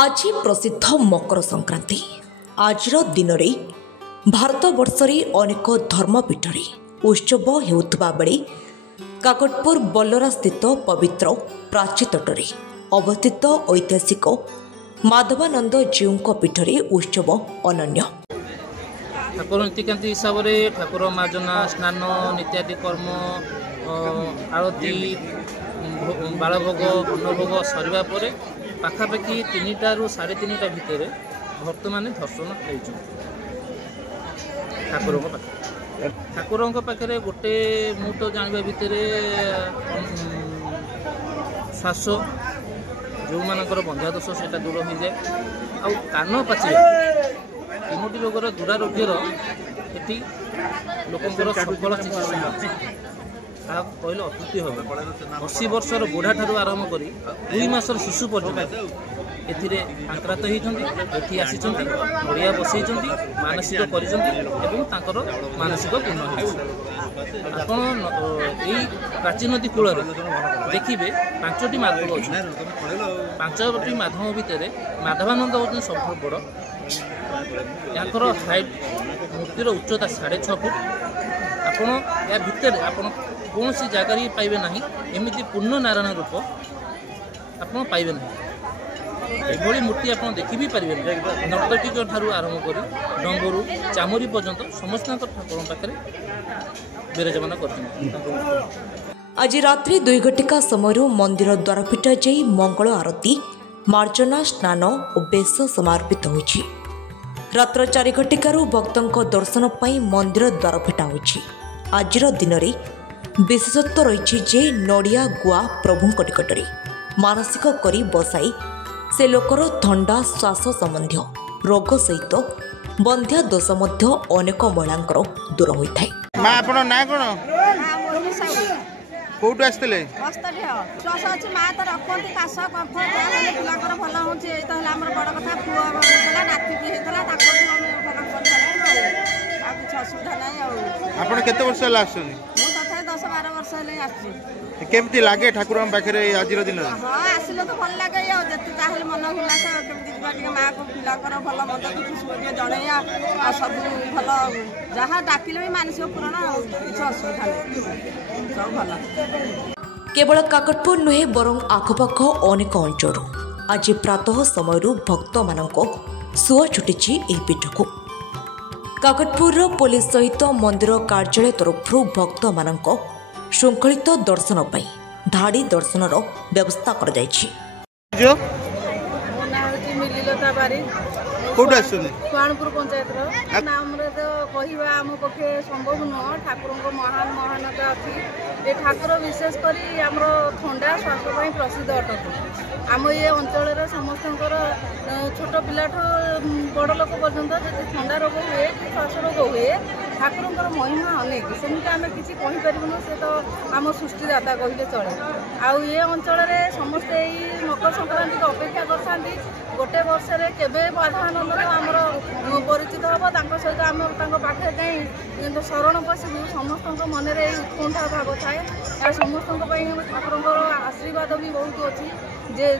आज प्रसिद्ध मकर संक्रांति आजर दिन में भारतवर्षर अनेक धर्मपीठर उत्सव होता बेले काकटपुर बल्लरा स्थित पवित्र प्राची तटरे अवस्थित ऐतिहासिक माधवानंद जीव पीठरे उत्सव अनन्य। ठाकुर नीतिकांति हिसाब से ठाकुर मार्जना स्नान इत्यादि कर्म आरती बालभोग अन्नभोग सरवा पर पाखापाखि 3टा ରୁ 3:30 भितर भक्त मैंने दर्शन ठाकुर पाखे गोटे मु तो जानवा भितर श्वास जो मानकर बंध्या दोष से दूर हो जाए आ कान पाचिया 3टी रोगर दुरारोग्यर ये लोकंर सफल चिकित्सा कहले अत्युक्ति हम 80 वर्षर बुढ़ा ठार आरंभ कर 2 मासर शिशु पर्यटन आक्रांत होती आसी नड़िया बसई मानसिक कर मानसिक पूर्ण आप प्राची नदी कूल देखिए 5टी माधव अच्छे 5टी माधव भितर माधवानंद हूँ सब बड़ यहाँ हाइट मूर्तिर उच्चता 6.5 फुट आपण या भितर आपण कौन सी जगार पाइबे ना एमती पूर्ण नारायण रूप आप पाइबे ना ये मूर्ति आप देखी भी पारे नर्तकी ठार आरंभ कर डंगरू चामरी पर्यंत समस्त ठाकुर पाखे विराजमान कर। आज रात्रि 2 घटिका समय मंदिर द्वार फिटा जाई मंगल आरती मार्जना स्नान और बेश समर्पित होइछि। रात्र 4 घटिकारु भक्तों दर्शन पाई मंदिर द्वार फिटा होइछि। आजिर दिन में विशेषत्व रही जे नड़िया गुआ प्रभु निकटरे मानसिक करी बसाई से लोकर थंडा श्वास संबंधी रोग सहित बंध्या दोष अनेक महिलांकर दूर होता है। मां आपन ना कोन कोठु आस्ते श्वास अच्छी माँ तो रखती काश कफ पिलाकर भल हो बड़ कथा पुला नाति भी होता किसी असुविधा ना। आपन केते वर्ष ला आछनी? मु तथा 10-12 वर्ष ले आछी। केमती लागे ठाकुर पाखे आज दिन? हाँ आसिले तो भल लगे जिते चाहे मन उल्लास केमती जा माँ को पिलाकर भल मत खुशी जनइया आ सब भल जहाँ डाकिले भी मानसिक पूरण किसी असुविधा नहीं सब भल। केवल काकटपुर नुहे बरं आखपाख अनेक अंचल आज प्रातः समय भक्त मानक सुआ छुटी पीठ को काकटपुर पुलिस सहित मंदिर कार्यालय तरफ भक्त मानक श्रृंखलित दर्शन पाई धाड़ी दर्शन व्यवस्था कर सुवाणपुर पंचायत नाम कहवा आम पक्षे संभव नुह ठाकुर महान महानता अच्छी ये ठाकुर विशेषकर आमर थंडा श्वास प्रसिद्ध अटक आम ये अंचल समस्त छोट पिला बड़ लोक पर्यंत थंडा रोग हुए श्वास रोग हुए ठाकुर महिमा अनेक सेमती आम किसी कहीपरूँ से तो आम सृष्टिदाता कहले चले आउ ये अंचल समस्ते मकर संक्रांति को अपेक्षा करते गोटे वर्ष केवे माधवानंद आमर परिचित हम सहित आम पाखे कहीं शरण पशु समस्त मन में उत्कंठा भाव थाए समस्त ठाकुर आशीर्वाद भी बहुत अच्छी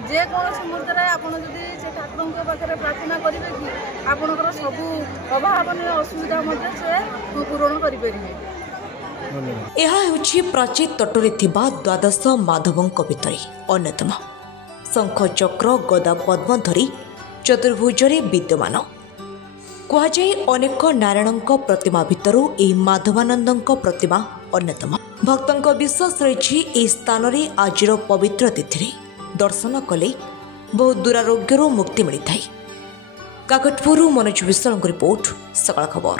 जेकोसी मुहूर्त आपड़ से ठाकुर पाखे प्रार्थना करेंगे कि आपणकर सब अभावन असुविधा से पूरण करें। यह प्राची तटरे थिबा द्वादश माधवों भितर अन्यतम शंख चक्र गदा पद्म धरी चतुर्भुजरे विद्यमान कहुए अनेक नारायणों प्रतिमा भितर माधवानंदों प्रतिमा अन्यतम। भक्तों विश्वास रही स्थान में आज पवित्र तिथि दर्शन कले बहुत दुरारोग्य मुक्ति मिलता है। काकटपुर मनोज विश्वाल रिपोर्ट सकाळ खबर।